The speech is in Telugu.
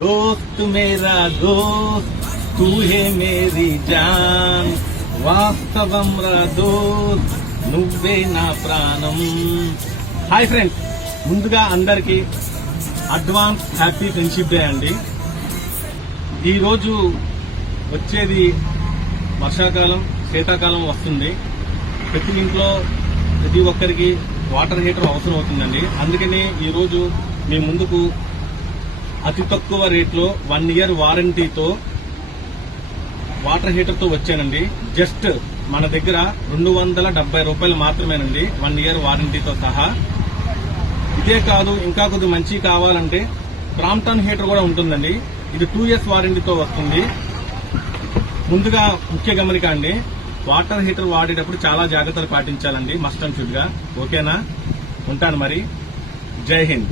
दोस्त मेरा दोस्त तू है मेरी जान వాస్తవం రా దోస్త్ నువ్వే నా ప్రాణం. హాయ్ ఫ్రెండ్స్, ముందుగా అందరికి అడ్వాన్స్ హ్యాపీ ఫ్రెండ్షిప్ డే అండి. ఈరోజు వచ్చేది వర్షాకాలం, శీతాకాలం వస్తుంది. ప్రతి ఇంట్లో ప్రతి ఒక్కరికి వాటర్ హీటర్ అవసరం అవుతుందండి. అందుకని ఈరోజు మీ ముందుకు అతి తక్కువ రేట్లో 1 year వారంటీతో వాటర్ హీటర్ తో వచ్చానండి. జస్ట్ మన దగ్గర 270 రూపాయలు మాత్రమేనండి 1 year వారంటీతో సహా. ఇదే కాదు, ఇంకా కొద్ది మంచి కావాలంటే క్రాంప్టన్ హీటర్ కూడా ఉంటుందండి. ఇది 2 years వారంటీతో వస్తుంది. ముందుగా ముఖ్య గమనిక అండి, వాటర్ హీటర్ వాడేటప్పుడు చాలా జాగ్రత్తలు పాటించాలండి, మస్ట్ అండ్ షుడ్ గా. ఓకేనా? ఉంటాను మరి. జై హింద్.